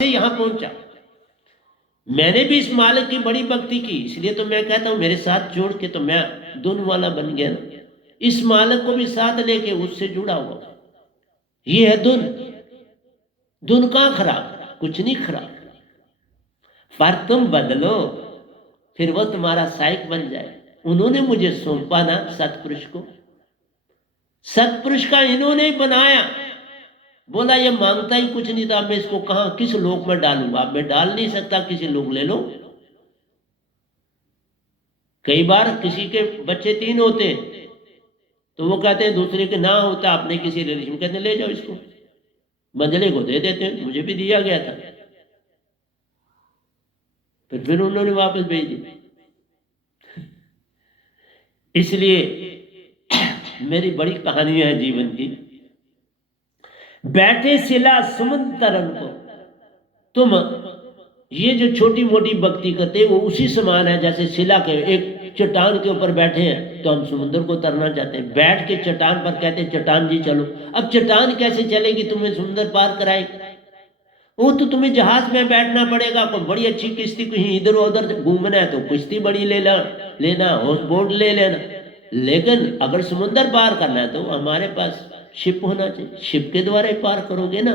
से यहाँ पहुंचा। मैंने भी इस मालिक की बड़ी भक्ति की, इसलिए तो मैं कहता हूं मेरे साथ जोड़ के तो मैं धुन वाला बन गया ना। इस मालिक को भी साथ लेके उससे जुड़ा हुआ, ये है धुन। धुन कहाँ खराब, कुछ नहीं खराब, पर तुम बदलो फिर वो तुम्हारा सहायक बन जाए। उन्होंने मुझे सौंपा ना सतपुरुष को, सतपुरुष का इन्होंने ही बनाया। बोला ये मांगता ही कुछ नहीं था, मैं इसको कहां किस लोक में डालूंगा। अब मैं डाल नहीं सकता, किसी लोग ले लो। कई बार किसी के बच्चे 3 होते हैं तो वो कहते हैं दूसरे के ना होता, अपने किसी रिलेशन कहते हैं ले जाओ इसको, मंझले को दे देते हैं। मुझे भी दिया गया था, फिर उन्होंने वापस भेज दी। इसलिए मेरी बड़ी कहानियां हैं जीवन की। बैठे सिला समुद्र तरन को, तुम ये जो छोटी मोटी भक्ति करते वो उसी समान है जैसे शिला के एक चट्टान के ऊपर बैठे हैं तो हम समुद्र को तरना चाहते हैं। बैठ के चट्टान पर कहते हैं चट्टान जी चलो। अब चट्टान कैसे चलेगी, तुम्हें समुद्र पार कराएगी? वो तो तुम्हें जहाज में बैठना पड़ेगा, कोई बड़ी अच्छी किश्ती, कहीं इधर उधर घूमना है तो किश्ती बड़ी लेना, हाउस बोट ले लेना। लेकिन अगर समुद्र पार करना है तो हमारे पास शिप होना चाहिए, शिप के द्वारा ही पार करोगे ना।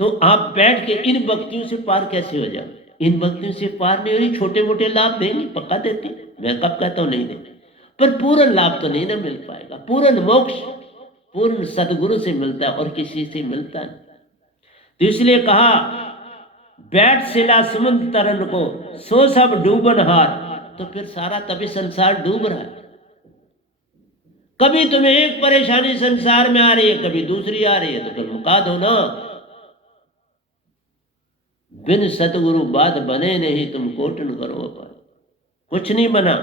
तो आप बैठ के इन भक्तियों से पार कैसे हो जाओ? इन भक्तियों से पार नहीं हो रही। छोटे मोटे लाभ देंगे, पक्का देती, मैं कब कहता हूं नहीं देते, पर पूर्ण लाभ तो नहीं ना मिल पाएगा। पूर्ण मोक्ष पूर्ण सदगुरु से मिलता है और किसी से मिलता नहीं। तो इसलिए कहा बैठ सिला समुद्र तरन को, सो सब डूबन हार। तो फिर सारा तभी संसार डूब रहा है। कभी तुम्हें एक परेशानी संसार में आ रही है, कभी दूसरी आ रही है, तो फिर मुका दो ना। बिन सतगुरु बात बने नहीं, तुम कोटन करो पर कुछ नहीं बना।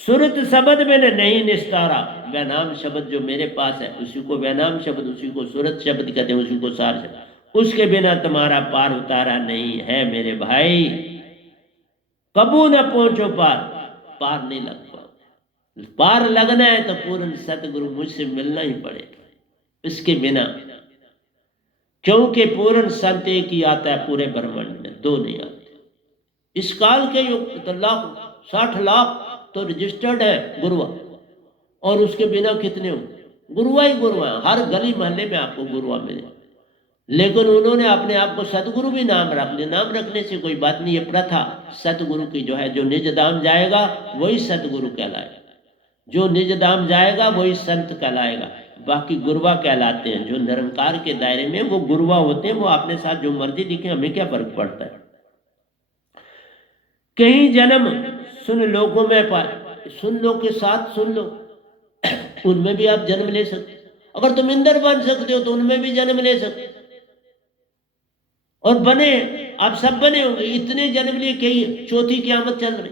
सुरत शब्द मैंने नहीं निस्तारा, वह नाम शब्द जो मेरे पास है उसी को वह नाम शब्द, उसी को सुरत शब्द कहते हैं, उसी को सार शब्द। उसके बिना तुम्हारा पार उतारा नहीं है मेरे भाई। कबू न पहुंचो पार, पार नहीं लग पाओ। पार लगना है तो पूर्ण सतगुरु मुझसे मिलना ही पड़ेगा, इसके बिना। क्योंकि पूर्ण संत एक ही आता है पूरे ब्रह्मांड में, 2 नहीं आते। इस काल के युग तो 60 लाख तो रजिस्टर्ड है गुरुआ, और उसके बिना कितने हो? गुरुआ ही गुरुआ है, हर गली मोहल्ले में आपको गुरुआ मिले। लेकिन उन्होंने अपने आप को सतगुरु भी नाम रख लिया। नाम रखने से कोई बात नहीं, ये प्रथा सतगुरु की जो है, जो निज धाम जाएगा वही सतगुरु कहलाएगा, जो निज धाम जाएगा वही संत कहलाएगा। बाकी गुरुआ कहलाते हैं जो निरंकार के दायरे में वो गुरुआ होते हैं। वो अपने साथ जो मर्जी दिखे, हमें क्या फर्क पड़ता है। कहीं जन्म सुन लोगों में पाए, सुन लो के साथ सुन लो, उनमें भी आप जन्म ले सकते। अगर तुम इंद्र बन सकते हो तो उनमें भी जन्म ले सकते, और बने, आप सब बने होंगे। इतने जन्म लिए कई चौथी क़यामत चल रही,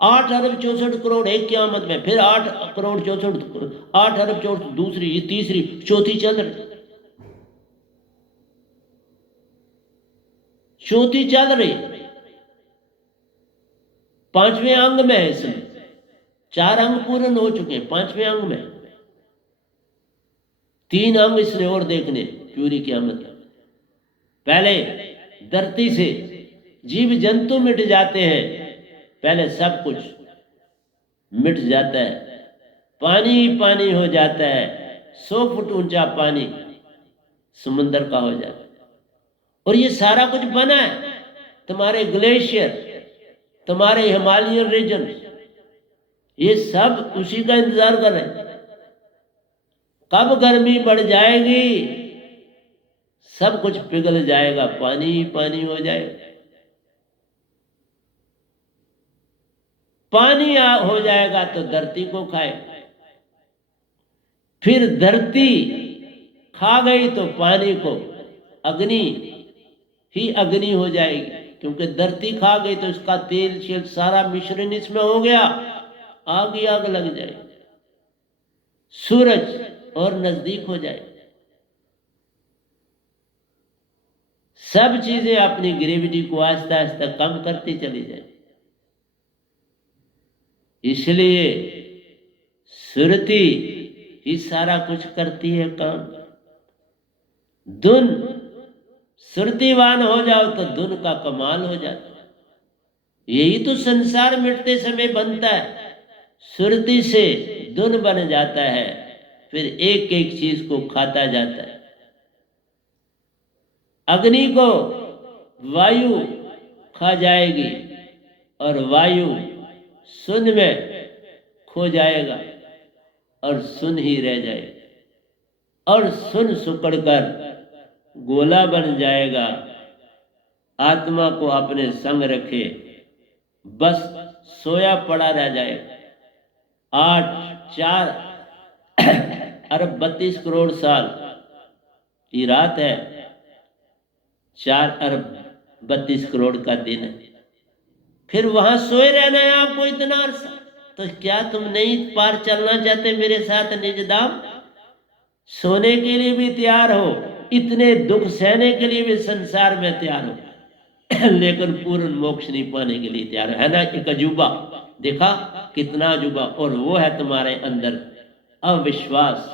8 अरब 64 करोड़ एक क़यामत में, फिर 8 करोड़ 64, 8 अरब 64 दूसरी, तीसरी, चौथी चल रही, चौथी चल रही। 5वें अंग में है इसमें, 4 अंग पूर्ण हो चुके हैं, 5वें अंग में 3 अंग इसने और देखने पूरी क़यामत में। पहले धरती से जीव जंतु मिट जाते हैं, पहले सब कुछ मिट जाता है, पानी ही पानी हो जाता है। 100 फुट ऊंचा पानी समुद्र का हो जाता है। और ये सारा कुछ बना है, तुम्हारे ग्लेशियर, तुम्हारे हिमालयन रीजन, ये सब उसी का इंतजार कर रहे हैं। कब गर्मी बढ़ जाएगी, सब कुछ पिघल जाएगा, पानी ही पानी हो जाएगा। पानी हो जाएगा तो धरती को खाए, फिर धरती खा गई तो पानी को, अग्नि ही अग्नि हो जाएगी, क्योंकि धरती खा गई तो इसका तेल शेल सारा मिश्रण इसमें हो गया, आग ही आग लग जाएगी। सूरज और नजदीक हो जाए, सब चीजें अपनी ग्रेविटी को आहिस्ता आहिस्ता कम करती चली जाए। इसलिए सुरति ही सारा कुछ करती है काम। धुन सुरतिवान हो जाओ तो धुन का कमाल हो जाता है। यही तो संसार मिटते समय बनता है, सुरति से धुन बन जाता है, फिर एक एक चीज को खाता जाता है। अग्नि को वायु खा जाएगी और वायु सुन में खो जाएगा और सुन ही रह जाएगा, और सुन सुकड़कर गोला बन जाएगा। आत्मा को अपने संग रखे, बस सोया पड़ा रह जाएगा। 4 अरब 32 करोड़ साल की रात है, 4 अरब 32 करोड़ का दिन है। फिर वहां सोए रहना है आपको इतना अरसा, तो क्या तुम नहीं पार चलना चाहते मेरे साथ निज धाम? सोने के लिए भी तैयार हो, इतने दुख सहने के लिए भी संसार में तैयार हो, लेकिन पूर्ण मोक्ष नहीं पाने के लिए तैयार है ना। एक अजूबा देखा, कितना अजूबा। और वो है तुम्हारे अंदर अविश्वास।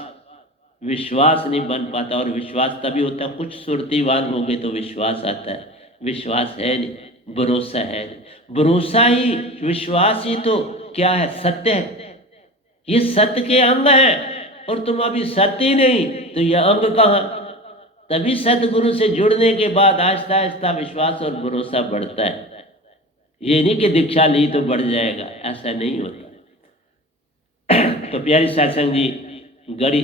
विश्वास नहीं बन पाता, और विश्वास तभी होता है कुछ सुरतिवान हो गए तो विश्वास आता है। विश्वास है नहीं, भरोसा है नहीं। भरोसा ही, विश्वास ही तो क्या है? सत्य है। ये सत्य के अंग है, और तुम अभी सत्य ही नहीं, तो ये अंग कहाँ? तभी सतगुरु से जुड़ने के बाद आहिस्ता आहिस्ता विश्वास और भरोसा बढ़ता है। ये नहीं कि दीक्षा ली तो बढ़ जाएगा, ऐसा नहीं होता। तो प्यारी सत्संग जी, घड़ी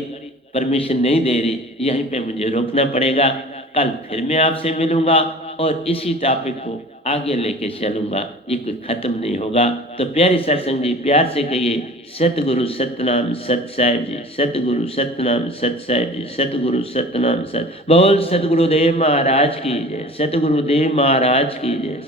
परमिशन नहीं दे रही, यहीं पे मुझे रोकना पड़ेगा। कल फिर मैं आपसे मिलूंगा और इसी टॉपिक को आगे लेके चलूंगा, ये कोई खत्म नहीं होगा। तो प्यारी सत्संग जी, प्यार से कहिए सतगुरु सतनाम सत साहिब जी, सतगुरु सतनाम सत साहिब जी, सतगुरु सतनाम सत। बोल सतगुरुदेव महाराज की जय, सतगुरुदेव महाराज की जय।